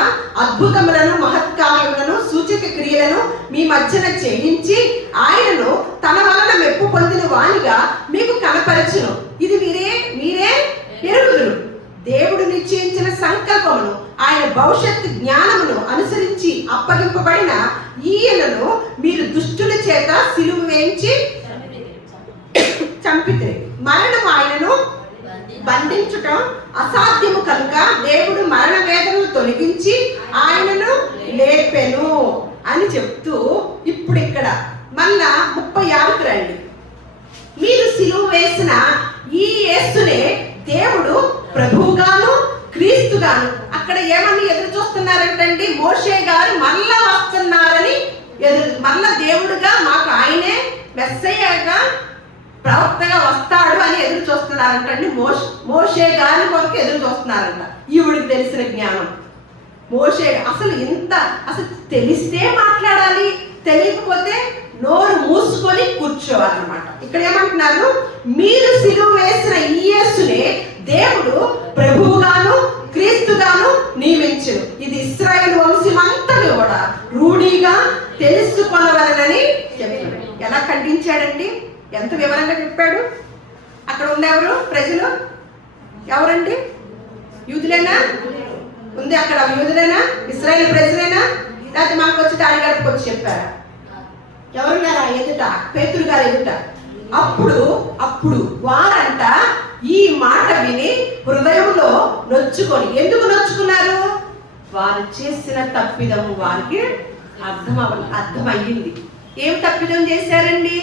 అద్భుతములను, మహత్కార్యములను, సూచక క్రియలను మీ మధ్యన చేయించి ఆయనను తన వలన మెప్పు పొందిన వానిగా మీకు కనపరచును. ఇది మీరే ఎరుగుదురు. దేవుడు నిశ్చయించిన సంకల్పమును, ఆయన భవిష్యత్తు జ్ఞానమును అనుసరించి అప్పగింపబడిన ఈయనను మీరు దుష్టుల చేత సిలువ వేయించి చంపితిరి. మరణం ఆయనను బంధించటం అసాధ్యము కనుక దేవుడు మరణ వేదనను తొలగించి ఆయనను లేపెను అని చెప్తూ, ఇప్పుడు ఇక్కడ మళ్ళా 36కు రండి. మీరు సిలువ వేసిన ఈ యేసునే దేవుడు ప్రభువుగాను క్రీస్తుగాను, అక్కడ ఏమని ఎదురు చూస్తున్నారంటండి, మోషే గారు మళ్ళా వస్తున్నారని మళ్ళా దేవుడుగా మాకు ఆయనే మెస్సయ్యగా ప్రవక్తగా వస్తాడు అని ఎదురు చూస్తున్నారంటండి. మోషే గారి కొరకు ఎదురు చూస్తున్నారంట. ఈవిడికి తెలిసిన జ్ఞానం మోషే అసలు తెలిస్తే మాట్లాడాలి, తెలియకపోతే నోరు మూసుకొని కూర్చోవాలన్నమాట. ఇక్కడ ఏమంటున్నారు, మీరు సిలువ వేసిన ఈ యేసునే దేవుడు ప్రభువుగాను క్రీస్తుగాను నియమించును. ఇది ఇశ్రాయేలు వంశమంతా కూడా రూఢిగా తెలుసుకొనవలనని చెప్పాడు. ఎలా ఖండించాడండి, ఎంత వివరంగా చెప్పాడు. అక్కడ ఉండేవారు ప్రజలు ఎవరండి? యూదులేనా? ఉంది అక్కడ యూదులేనా? ఇశ్రాయేలు ప్రజలేనా? లేకపోతే మనకు వచ్చి దాడి గడపకొచ్చి చెప్పారా? ఎవరున్నారా ఎదుట? పేతురు గారు ఎదుట. అప్పుడు వారంట ఈ మాట విని హృదయంలో నొచ్చుకొని, ఎందుకు నొచ్చుకున్నారు? వారు చేసిన తప్పిదం వారికి అర్థమయ్యింది. ఏం తప్పిదం చేశారండి?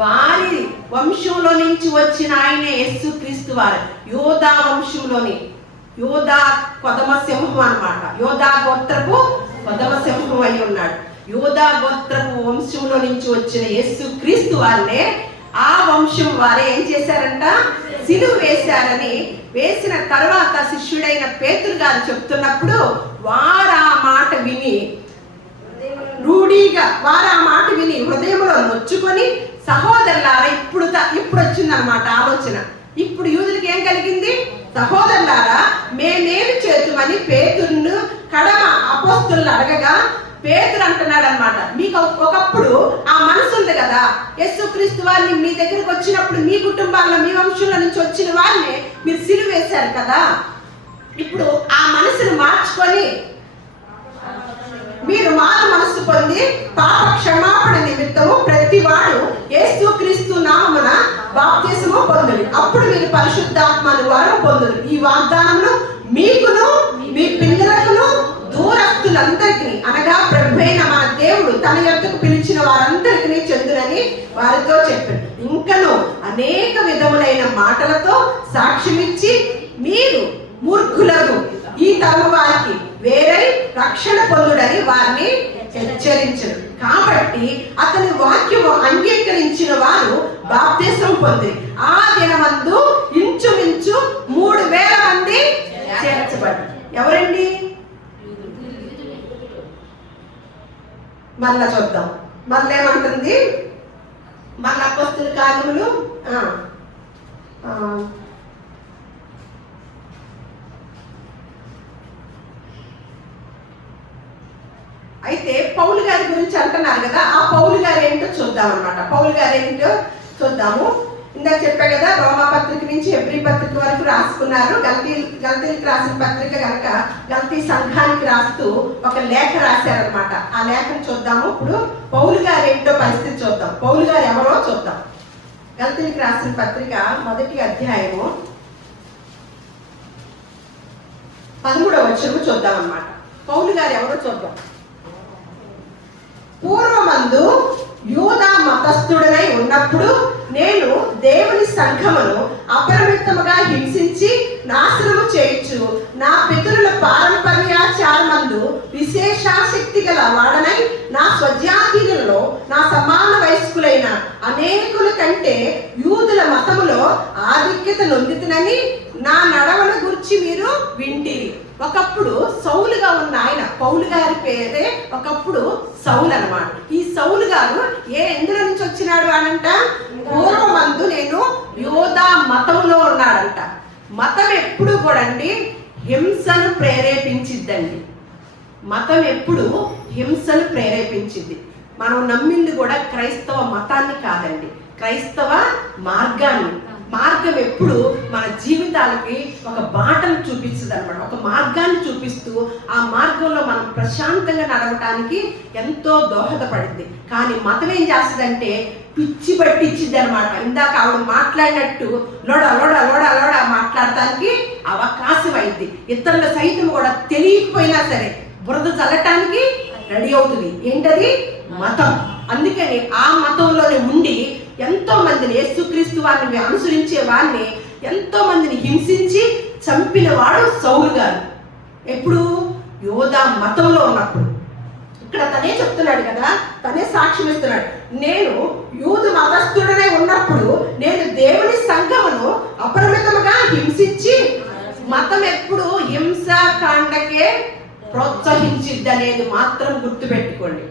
వారి వంశంలో నుంచి వచ్చిన ఆయనే యేసుక్రీస్తు వారు. యోధా వంశంలోని యోధా కొదమ సింహం అన్నమాట. యోధా గోత్రపు కొదమ సింహం అయి ఉన్నాడు. యోధా గోత్రపు వంశంలో నుంచి వచ్చిన యేసుక్రీస్తు వారినే ఆ వంశం వారే ఏం చేశారంట? సిలువ వేశారని, వేసిన తర్వాత శిష్యుడైన పేతురు గారు చెప్తున్నప్పుడు వారు ఆ మాట విని రూఢిగా హృదయంలో నొచ్చుకొని, సహోదరులారా, ఇప్పుడు వచ్చిందనమాట ఆలోచన. ఇప్పుడు యూదులకి ఏం కలిగింది? సహోదరులారా, మేమేమి చేతుమని పేతురును కడమ అపోస్తులను అడగగా పేతురు అంటున్నాడు అనమాట, మీకు ఒకప్పుడు ఆ మనసు ఉంది కదా, యేసుక్రీస్తు వారిని మీ దగ్గరకు వచ్చినప్పుడు మీ కుటుంబాల్లో మీ వంశంలో నుంచి వచ్చిన వారిని మీరు సిలువ వేశారు కదా, ఇప్పుడు ఆ మనసును మార్చుకొని మీరు మారు మనసు పొంది పాప క్షమాపణ నిమిత్తము ప్రతి వాడు యేసుక్రీస్తు నామమున బాప్తిసము పొందుడి, అప్పుడు మీరు పరిశుద్ధాత్మను వరం పొందుడు. ఈ వాగ్దానమును మీకును మీ పిల్లలకును దూరస్తులందరికీ, అనగా ప్రభువైన మన దేవుడు తన యొద్దకు పిలిచిన వారందరికీ చెందునని వారితో చెప్పాడు. ఇంకను అనేక విధములైన మాటలతో సాక్ష్యమిచ్చి మీరు మూర్ఖులకు ఈ తరము వారికి వేరే రక్షణ పొందుడని వారిని హెచ్చరించడు. కాబట్టి అతని వాక్యము అంగీకరించిన వారు బాప్తిసం పొంది ఆ దినమందు ఇంచుమించు 3,000 మంది చేర్చబడ్డారు. ఎవరండి? మళ్ళా చూద్దాం. మళ్ళీ ఏమంటుంది? మళ్ళీ అపోస్తుల కార్యములు అయితే పౌలు గారి గురించి అంటున్నారు కదా, ఆ పౌలు గారు ఏంటో చూద్దాం అనమాట. పౌలు గారు ఏంటో చూద్దాము. ఇందాక చెప్పా కదా, రోమా పత్రిక నుంచి హెబ్రీ పత్రిక వరకు రాసుకున్నారు. గలతీలకు రాసిన పత్రిక కనుక గలతీ సంఘానికి రాస్తూ ఒక లేఖ రాశారనమాట. ఆ లేఖను చూద్దాము. ఇప్పుడు పౌలు గారు ఏంటో పరిస్థితి చూద్దాం. పౌలు గారు ఎవరో చూద్దాం. గలతీలకు రాసిన పత్రిక 1వ అధ్యాయము 13వ వచనము చూద్దాం అన్నమాట. పౌలు గారు ఎవరో చూద్దాం. పూర్వమందు యూదా మతస్థుడనై ఉన్నప్పుడు నేను దేవుని సంఘమును అపరిమితముగా హింసించి నాశనము చేయొచ్చు, నా పితరుల పారంపర్యాచారమందు విశేషాశక్తి గల వాడనై నా స్వజాతీయులలో నా సమాన వయస్కులైన అనేకుల కంటే యూదుల మతములో ఆధిక్యత నొందితునని నా నడవల గురించి మీరు వింటిరి. ఒకప్పుడు సౌలుగా ఉన్న ఆయన, పౌలు గారి పేరే ఒకప్పుడు సౌలు అన్నమాట. ఈ సౌలు గారు ఎందులో నుంచి వచ్చినాడు అనంట? పూర్వమందు నేను యోధా మతంలో ఉన్నాడంట. మతం ఎప్పుడు కూడా అండి హింసను ప్రేరేపించిద్దండి. మతం ఎప్పుడు హింసను ప్రేరేపించింది. మనం నమ్మింది కూడా క్రైస్తవ మతాన్ని కాదండి, క్రైస్తవ మార్గాన్ని. మార్గం ఎప్పుడు మన జీవితాలకి ఒక బాటను చూపిస్తుంది అనమాట, ఒక మార్గాన్ని చూపిస్తూ ఆ మార్గంలో మనం ప్రశాంతంగా నడవటానికి ఎంతో దోహదపడింది. కానీ మతం ఏం చేస్తుందంటే పిచ్చి పట్టించింది అనమాట. ఇందాక ఆవిడ మాట్లాడినట్టు లోడ లోడ లోడ లోడ మాట్లాడటానికి అవకాశం అయింది. ఇతరుల సైతం కూడా తెలియకపోయినా సరే బురద చల్లటానికి రెడీ అవుతుంది. ఏంటది? మతం. అందుకని ఆ మతంలోనే ఉండి ఎంతో మందిని, యేసుక్రీస్తు వారిని అనుసరించే వారిని ఎంతో మందిని హింసించి చంపిన వాడు సౌలు గారు. ఎప్పుడు? యోధా మతంలో ఉన్నప్పుడు. ఇక్కడ తనే చెప్తున్నాడు కదా, తనే సాక్ష్యం ఇస్తున్నాడు. నేను యూదు మతస్థుడనే ఉన్నప్పుడు నేను దేవుని సంఘమును అపరిమితముగా హింసించి, మతం ఎప్పుడు హింసాకాండకే ప్రోత్సహించిద్ది అనేది మాత్రం గుర్తుపెట్టుకోండి.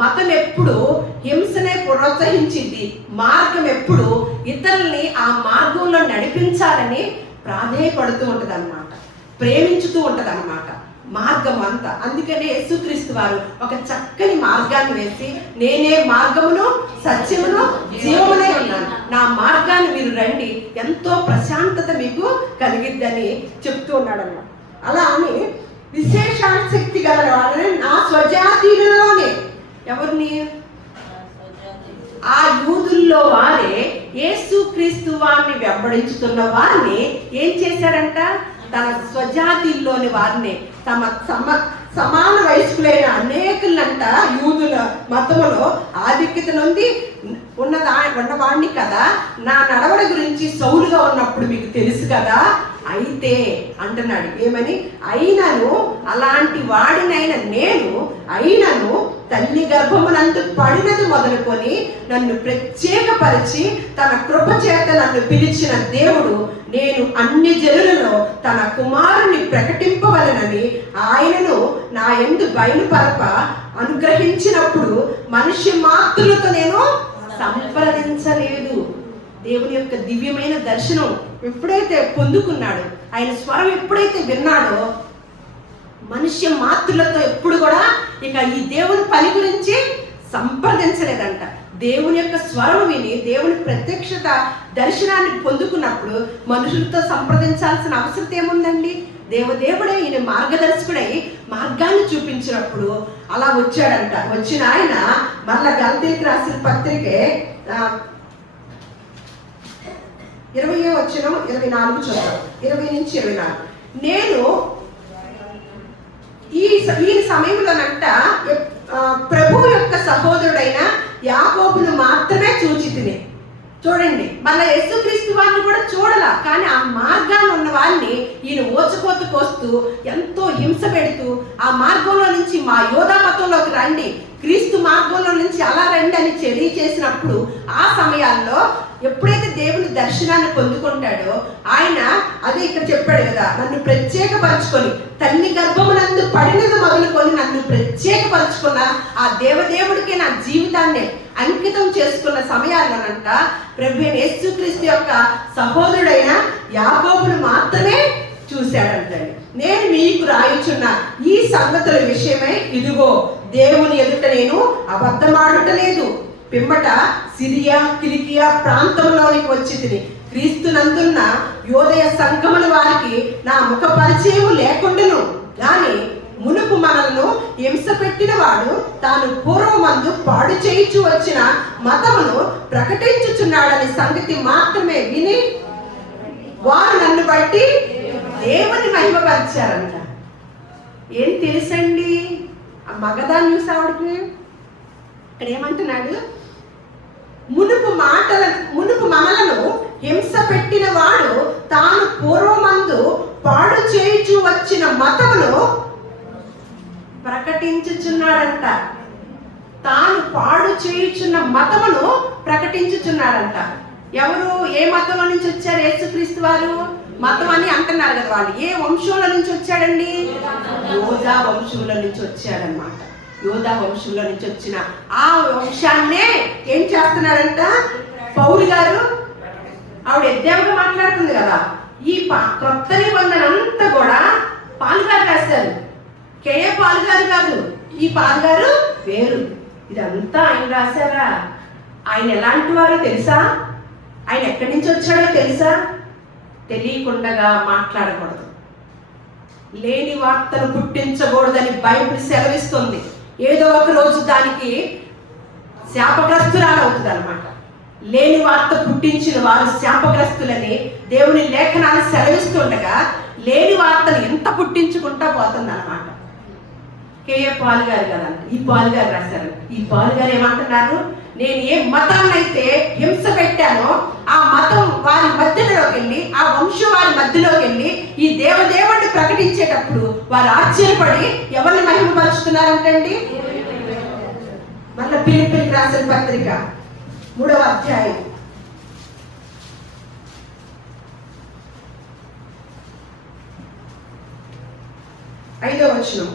మతం ఎప్పుడు హింసనే ప్రోత్సహించింది, మార్గం ఎప్పుడు ఇతరుల్ని ఆ మార్గంలో నడిపించాలని ప్రాధేయపడుతూ ఉంటుంది అన్నమాట, ప్రేమించుతూ ఉంటుంది అన్నమాట మార్గం అంతా. అందుకనే యేసుక్రీస్తు వారు ఒక చక్కని మార్గాన్ని వేసి, నేనే మార్గమును సత్యమును జీవమునే ఉన్నాను, నా మార్గాన్ని మీరు రండి, ఎంతో ప్రశాంతత మీకు కలిగిద్దని చెప్తూ ఉన్నాడు అన్నమాట. అలా అని విశేషాశక్తి గల వాళ్ళని నా స్వజాతీయులలోనే, ఎవరిని? ఆ యూదుల్లో వారే యేసుక్రీస్తు వారిని వెంబడించుతున్న వారిని ఏం చేశాడంట? తన స్వజాతిల్లోని వారిని, సమాన వయస్కులైన అనేకులంట యూదుల మతములో ఆధిక్యత నుండి ఉన్నవాడిని కదా, నా నడవడి గురించి సౌలుగా ఉన్నప్పుడు మీకు తెలుసు కదా. అయితే అంటున్నాడు ఏమని? అయినను అలాంటి వాడినైన నేను అయినను తల్లి గర్భమునందు పడినది మొదలుకొని నన్ను ప్రత్యేకపరిచి తన కృప చేత నన్ను పిలిచిన దేవుడు, నేను అన్ని జనులలో తన కుమారుని ప్రకటింపవలనని ఆయనను నా యందు బయలుపరప అనుగ్రహించినప్పుడు మనిషి మాత్రులతో నేను సంప్రదించలేదు. దేవుని యొక్క దివ్యమైన దర్శనం ఎప్పుడైతే పొందుకున్నాడో, ఆయన స్వరం ఎప్పుడైతే విన్నాడో, మనుష్య మాతృలతో ఎప్పుడు కూడా ఇక ఈ దేవుని పని గురించి సంప్రదించలేదంట. దేవుని యొక్క స్వరం విని దేవుని ప్రత్యక్షత దర్శనాన్ని పొందుకున్నప్పుడు మనుషులతో సంప్రదించాల్సిన అవసరం ఏముందండి? దేవదేవుడే ఈయన మార్గదర్శకుడై మార్గాన్ని చూపించినప్పుడు అలా వచ్చాడంట. వచ్చిన ఆయన మళ్ళా గలతీయులకు రాసిన పత్రికే 20:24 చూద్దాం. 20-24. నేను ఈ సమయంలోనంట ప్రభు యొక్క సహోదరుడైన యాకోబును మాత్రమే చూచితిని. చూడండి, మళ్ళీ యేసుక్రీస్తు వారిని కూడా చూడాల, కానీ ఆ మార్గాన్ని ఉన్న వారిని ఈయన ఓచకోత కోస్తూ ఎంతో హింస పెడుతూ, ఆ మార్గంలో నుంచి మా యోధా మతంలోకి రండి, క్రీస్తు మార్గంలో నుంచి అలా రండి అని తెలియచేసినప్పుడు, ఆ సమయాల్లో ఎప్పుడైతే దేవుని దర్శనాన్ని పొందుకుంటాడో ఆయన అదే ఇక్కడ చెప్పాడు కదా, నన్ను ప్రత్యేకపరచుకొని తల్లి గర్భమునందు పడినది మొదలుకొని నన్ను ప్రత్యేకపరచుకున్న ఆ దేవదేవుడికి నా జీవితాన్ని అంకితం చేసుకున్న సమయాల్లోనంట ప్రభు యేసుక్రీస్తు యొక్క సహోదరుడైన యాకోబును మాత్రమే చూశాడంటండి. నేను మీకు రాయుచున్న ఈ సంగతుల విషయమై ఇదిగో దేవుని ఎదుట నేను అబద్ధమాడుటలేదు. పిమ్మట సిరియా కిలికియా ప్రాంతంలోనికి వచ్చి తిని క్రీస్తునందున్న యోదయ సంఘముల వారికి నా ముఖ పరిచయం లేకుండాను, గాని మునుపు మనలను హింస పెట్టిన వాడు తాను పూర్వమందు పాడు చేయించు వచ్చిన మతమును ప్రకటించుచున్నాడని సంగతి మాత్రమే విని వారు నన్ను బట్టి దేవుని మహిమపరిచారంట. ఏం తెలుసండి ఆ మగధా న్యూస్ ఆవిడకి? ఇక్కడ ఏమంటున్నాడు? మునుపు మనలను హింస పెట్టిన వాడు తాను పూర్వమందు పాడు చేయించు వచ్చిన మతమును ప్రకటించుచున్నాడంట. తాను పాడు చేయుచున్న మతమును ప్రకటించుచున్నాడంట. ఎవరు? ఏ మతంలో నుంచి వచ్చారు యేసుక్రీస్తు వారు? మతం అని అంటున్నారు కదా వాళ్ళు. ఏ వంశంలో నుంచి వచ్చాడండి? యోధా వంశంలో నుంచి వచ్చాడనమాట. యోధా వంశంలో నుంచి వచ్చిన ఆ వంశాన్నే ఏం చేస్తున్నాడంట పౌలు గారు? ఆవిడ ఎద్దేవగా మాట్లాడుతుంది కదా. ఈ కొత్త నిబంధన అంతా కూడా పాలు గారు రాశారు. కేఏ పాలు గారు కాదు, ఈ పాలు గారు వేరు. ఇదంతా ఆయన రాశారా? ఆయన ఎలాంటి వారో తెలుసా? ఆయన ఎక్కడి నుంచి వచ్చాడో తెలుసా? తెలియకుండా మాట్లాడకూడదు. లేని వార్తను పుట్టించకూడదని బైబిల్ సెలవిస్తుంది. ఏదో ఒక రోజు దానికి శాపగ్రస్తురాలు అవుతుంది అనమాట. లేని వార్త పుట్టించిన వారు శాపగ్రస్తులని దేవుని లేఖనాలు సెలవిస్తుండగా లేని వార్తను ఎంత పుట్టించుకుంటా పోతుంది అనమాట. కేఏ పాలు గారు కదంట, ఈ పాలు గారు రాశారు. ఈ పాలు గారు ఏమంటున్నారు? నేను ఏ మతాన్నైతే హింస పెట్టానో ఆ మతం వారి మధ్యలోకి వెళ్ళి, ఆ వంశం వారి మధ్యలోకి వెళ్ళి ఈ దేవదేవుడిని ప్రకటించేటప్పుడు వారు ఆశ్చర్యపడి ఎవరిని మహిమపరుస్తున్నారంటండి? మళ్ళీ ఫిలిప్పీయులకు రాసిన పత్రిక 3వ అధ్యాయం 5వ వచనం.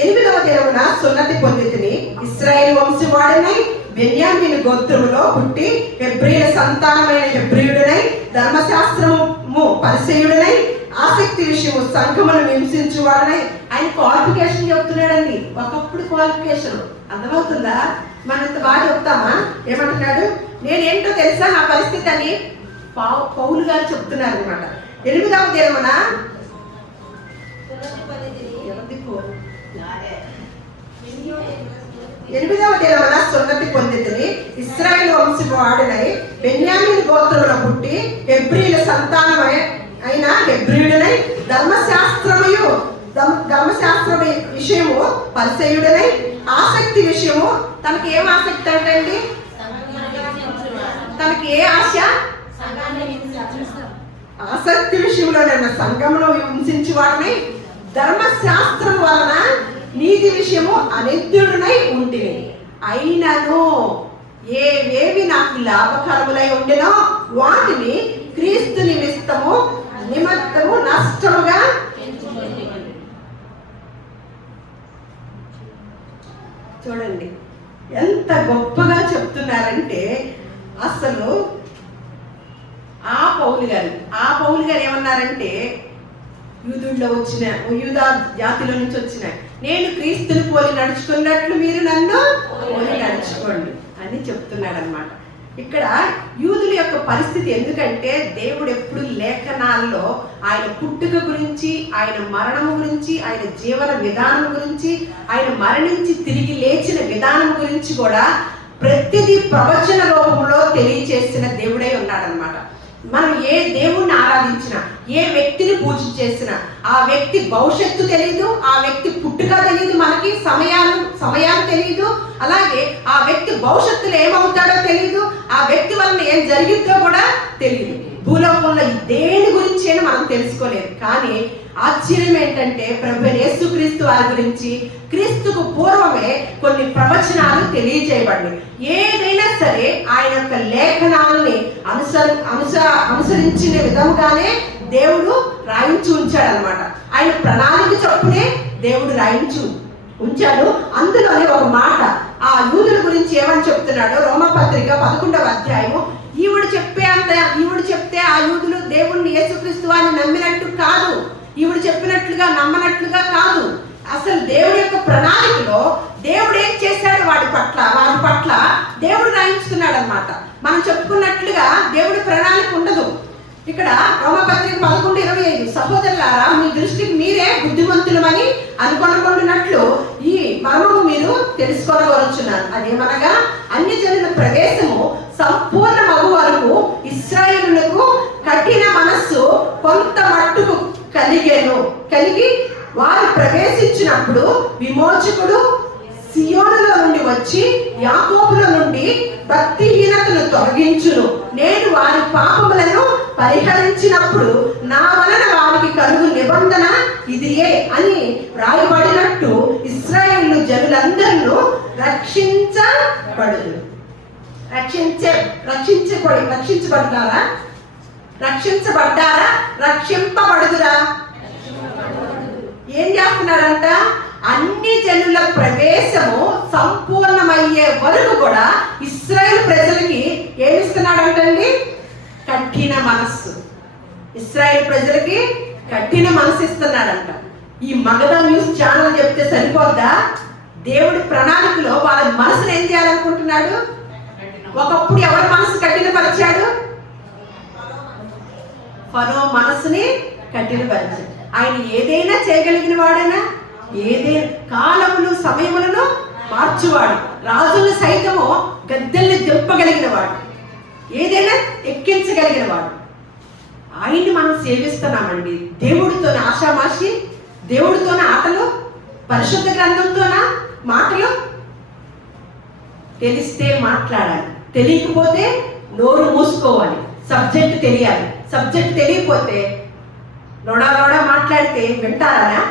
8వ దినమున సున్నతి పొందితిని, ఇశ్రాయేలు వంశవాడనై బెన్యామీను గోత్రములో పుట్టి హెబ్రీల సంతానమైన హెబ్రీయుడనై ధర్మశాస్త్రము పరిసయుడనై ఆసక్తి విషయము సంఘమును హింసించువాడనై. ఆయన క్వాలిఫికేషన్ చెప్తున్నాడండి. ఒకప్పుడు క్వాలిఫికేషన్ అర్థమవుతుందా? మనం ఇంత బాగా చెప్తామా? ఏమంటున్నాడు? నేనేంటో తెలుసా నా పరిస్థితి అని పౌలు గారు చెప్తున్నారు అనమాట. 8వ దినమున 8వ దినమున సున్నతి పొందితిని, ఇశ్రాయేలు వంశవాడనై బెన్యామీను గోత్రములో పుట్టి హెబ్రీల సంతానమై అయిన హెబ్రీయుడనై ధర్మశాస్త్ర విషయము పరిసయుడనై ఆసక్తి విషయము. తనకి ఏం ఆసక్తి అంటండి? తనకి ఏ ఆశ? ఆసక్తి విషయంలో నేను సంఘంలో హింసించి వాడిని, ధర్మశాస్త్రం వలన నీతి విషయము అనిత్యుడనై ఉంటిని. అయినను ఏవేవి నాకు లాభకరములై ఉండినో వాటిని క్రీస్తు నిమిత్తము నష్టముగా. చూడండి ఎంత గొప్పగా చెప్తున్నారంటే, అసలు ఆ పౌలు గారు ఏమన్నారంటే, యూదా జాతిలో నుంచి వచ్చిన నేను క్రీస్తుని పోలి నడుచుకున్నట్లు మీరు నన్ను పోలి నడుచుకోండి అని చెప్తున్నాడు అనమాట. ఇక్కడ యూదుల యొక్క పరిస్థితి ఎందుకంటే, దేవుడు ఎప్పుడు లేఖనాల్లో ఆయన పుట్టుక గురించి, ఆయన మరణం గురించి, ఆయన జీవన విధానం గురించి, ఆయన మరణించి తిరిగి లేచిన విధానం గురించి కూడా ప్రతిదీ ప్రవచన రూపంలో తెలియచేసిన దేవుడే ఉన్నాడనమాట. మనం ఏ దేవుణ్ణి ఆరాధించినా, ఏ వ్యక్తిని పూజ చేసినా ఆ వ్యక్తి భవిష్యత్తు తెలియదు, ఆ వ్యక్తి పుట్టుక తెలియదు, మనకి సమయాలు తెలియదు, అలాగే ఆ వ్యక్తి భవిష్యత్తులో ఏమవుతాడో తెలియదు, ఆ వ్యక్తి వలన ఏం జరిగిద్దో కూడా తెలియదు. భూలోకంలో దేని గురించి అయినా మనం తెలుసుకోలేదు. కానీ ఆశ్చర్యం ఏంటంటే, ప్రభు యేసుక్రీస్తు వారి గురించి క్రీస్తుకు పూర్వమే కొన్ని ప్రవచనాలు తెలియజేయబడినాయి. ఏదైనా సరే ఆయన యొక్క లేఖనాలని అనుసరించిన విధంగానే దేవుడు రాయించి ఉంచాడనమాట. ఆయన ప్రణాళిక చొప్పునే దేవుడు రాయించి ఉంచాడు. అందులోనే ఒక మాట ఆ యూదుల గురించి ఏమని చెప్తున్నాడో రోమపత్రిక 11వ అధ్యాయము. ఈవిడు చెప్తే ఆ యూదులు దేవుణ్ణి యేసుక్రీస్తు వారిని నమ్మినట్టు కాదు, ఈవిడు చెప్పినట్లుగా నమ్మనట్లుగా కాదు. అసలు దేవుడి యొక్క ప్రణాళికలో దేవుడు ఏం చేశాడు వారి పట్ల దేవుడు రాయించుతున్నాడు అనమాట. మనం చెప్పుకున్నట్లుగా దేవుడి ప్రణాళిక ఉండదు. ఇక్కడ రోమపత్రిక 11:25 సహోదరులారా, మీ దృష్టికి మీరే బుద్ధిమంతులమని అనుకొనకుండానట్లు ఈ మర్మము మీరు తెలుసుకోవచ్చున్నారు. అదేమనగా అన్యజనుల ప్రవేశము సంపూర్ణ మగు వరకు ఇశ్రాయేలులకు కఠిన మనస్సు కొంత మట్టుకు కలిగి వారు ప్రవేశించినప్పుడు విమోచకుడు సియోనులో నుండి వచ్చి యాకోబులో నుండి భక్తిహీనతను తొలగించును. నేను వారి పాపములను పరిహరించినప్పుడు నా వలన వారికి కలుగు నిబంధన ఇదియే అని రాయబడినట్టు ఇశ్రాయేలు జనులందరూ రక్షించబడ్డారా? రక్షింపబడుదురా? ఏం చేస్తున్నాడంట? అన్ని జనుల ప్రవేశము సంపూర్ణమయ్యే వరకు కూడా ఇశ్రాయేలు ప్రజలకి ఏమిస్తున్నాడంటండి? కఠిన మనస్సు. ఇశ్రాయేలు ప్రజలకి కఠిన మనసు ఇస్తున్నాడంట. ఈ మగధ న్యూస్ ఛానల్ చెప్తే సరిపోద్దా? దేవుడి ప్రణాళికలో వాళ్ళ మనసును ఏం చేయాలనుకుంటున్నాడు? ఒకప్పుడు ఎవరి మనసు కఠినపరిచాడు? ఫరో మనసుని కఠినపరిచాడు. ఆయన ఏదైనా చేయగలిగిన వాడైనా, ఏదైనా కాలములు సమయములను మార్చువాడు, రాజులను సైతము గద్దెల్ని దింపగలిగిన వాడు, ఏదైనా ఎక్కించగలిగిన వాడు. ఆయన్ని మనం సేవిస్తున్నామండి. దేవుడితోనే ఆషామాషి, దేవుడితోనే ఆటలు, పరిశుద్ధ గ్రంథంతోన మాటలు. తెలిస్తే మాట్లాడాలి, తెలియకపోతే నోరు మూసుకోవాలి. సబ్జెక్ట్ తెలియాలి. సబ్జెక్ట్ తెలియకపోతే లోడా మాట్లాడితే వింటారా?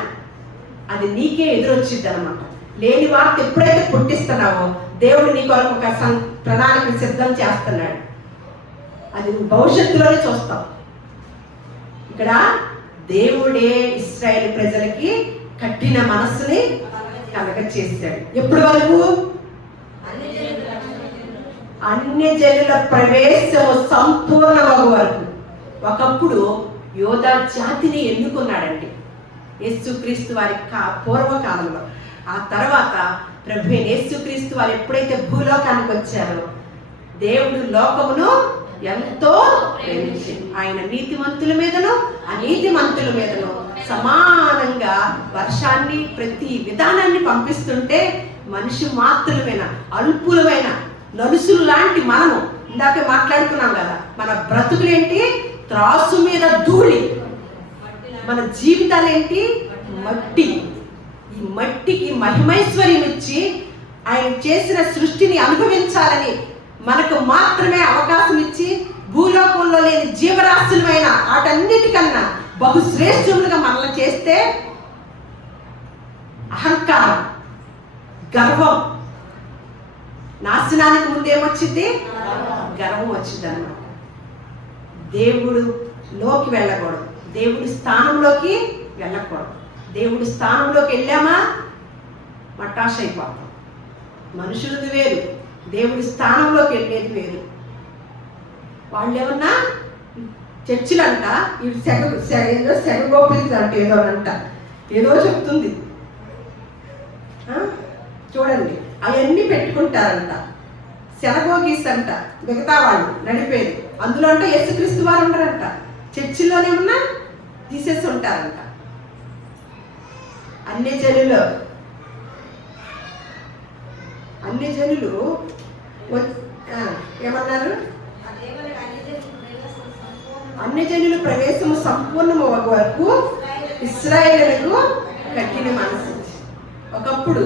అది నీకే ఎదురొచ్చింది అనమాట. లేని వార్త ఎప్పుడైతే పుట్టిస్తున్నావో దేవుడు నీ కొరకు ఒక ప్రణాళిక సిద్ధం చేస్తున్నాడు. అది భవిష్యత్తులోనే చూస్తాం. ఇక్కడ దేవుడే ఇశ్రాయేలు ప్రజలకి కఠిన మనస్సుని చేశాడు. ఎప్పటి వరకు? అన్యజనుల ప్రవేశము సంపూర్ణమగు వరకు. ఒకప్పుడు యోధా జాతిని ఎన్నుకున్నాడండి యేసుక్రీస్తు వారి పూర్వకాలంలో. ఆ తర్వాత ప్రభు యేసుక్రీస్తు వారు ఎప్పుడైతే భూలోకానికి వచ్చారో దేవుడు లోకమును ఎంతో ప్రేమించి ఆయన నీతిమంతుల మీదను అనీతిమంతుల మీదను సమానంగా వర్షాన్ని ప్రతి విధానాన్ని పంపిస్తుంటే మనిషి మాత్రమైన అల్పులమైన నలుసులు లాంటి మనము ఇందాక మాట్లాడుకున్నాం కదా, మన బ్రతుకులేంటి? త్రాసు మీద ధూళి. మన జీవితాలేంటి? మట్టి. ఈ మట్టికి మహిమైశ్వర్యం ఇచ్చి ఆయన చేసిన సృష్టిని అనుభవించాలని మనకు మాత్రమే అవకాశం ఇచ్చి భూలోకంలో లేని జీవరాశులమైన వాటన్నిటికన్నా బహుశ్రేష్ఠులుగా మనల్ని చేస్తే అహంకారం, గర్వం, నాశనానికి ముందేమొచ్చింది? గర్వం వచ్చింది అన్నమాట. దేవుడిలోకి వెళ్ళకూడదు, దేవుడి స్థానంలోకి వెళ్ళకూడదు. దేవుడి స్థానంలోకి వెళ్ళామా మటాష్ అయిపోతాం. మనుషులది వేరు, దేవుడి స్థానంలోకి వెళ్ళేది వేరు. వాళ్ళు ఏమన్నా చర్చిలంట ఇవి ఏదో సెగగోపులు అంట, ఏదోనంట ఏదో చెప్తుంది చూడండి. అవన్నీ పెట్టుకుంటారంట, సెనగోగీస్ అంట మిగతా వాళ్ళు నడిపేది. అందులో అంట యేసుక్రీస్తు వారు ఉంటారంట. చర్చిలోనేమన్నా తీసేసి ఉంటారంట. అన్ని జనులు ఏమన్నారు? అన్ని జనులు ప్రవేశము సంపూర్ణము వరకు ఇశ్రాయేలుకు కఠిన మనసు. ఒకప్పుడు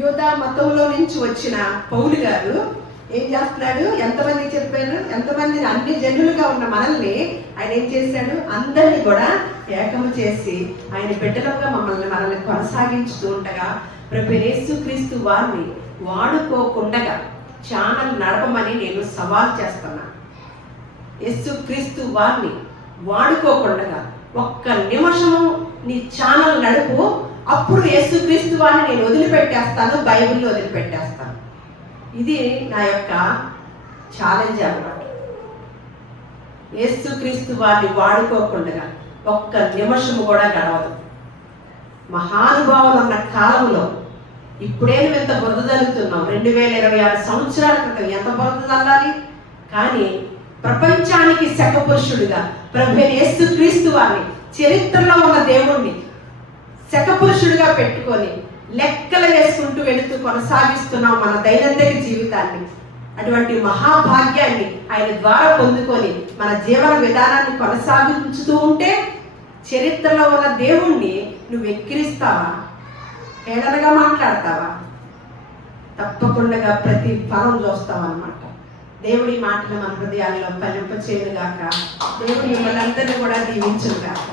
యూదా మతంలో నుంచి వచ్చిన పౌలు గారు ఏం చేస్తున్నాడు? ఎంతమంది చెప్పారు? ఎంతమందిని అన్ని జనులుగా ఉన్న మనల్ని ఆయన ఏం చేశాడు? అందరినీ కూడా ఏకము చేసి ఆయన బిడ్డలుగా మనల్ని కొనసాగించుతూ ఉండగా ప్రభు యేసుక్రీస్తు వారిని వాడుకోకుండగా ఛానల్ నడపమని నేను సవాల్ చేస్తున్నా. యేసుక్రీస్తు వారిని వాడుకోకుండా ఒక్క నిమిషము నీ ఛానల్ నడుపు, అప్పుడు యేసుక్రీస్తు వారిని నేను వదిలిపెట్టేస్తాను, బైబిల్లో వదిలిపెట్టేస్తాను. ఇది నా యొక్క ఛాలెంజ్ అన్నమాట. యేసుక్రీస్తు వారిని వాడుకోకుండా ఒక్క నిమిషము కూడా గడవదు. మహానుభావులు ఉన్న కాలంలో ఇప్పుడేం ఎంత బురద జరుగుతున్నాం? 2026 సంవత్సరాల క్రితం ఎంత బురద చల్లాలి? కానీ ప్రపంచానికి శకపురుషుడిగా ప్రభు యేసుక్రీస్తు వారిని, చరిత్రలో ఉన్న దేవుణ్ణి శకపురుషుడిగా పెట్టుకొని లెక్కలు వేసుకుంటూ వెళుతూ కొనసాగిస్తున్నాం మన దైనందిన జీవితాన్ని. అటువంటి మహాభాగ్యాన్ని ఆయన ద్వారా పొందుకొని మన జీవన విధానాన్ని కొనసాగించుతూ ఉంటే చరిత్రలో ఉన్న దేవుణ్ణి నువ్వు ఎక్కిరిస్తావా? హేళనగా మాట్లాడతావా? తప్పకుండా ప్రతి ఫలం చూస్తావు అన్నమాట. దేవుడి మాటలు మన హృదయాల్లో ఫలింపచేయుగాక. దేవుడి మిమ్మల్ని అందరినీ కూడా దీవించుగాక.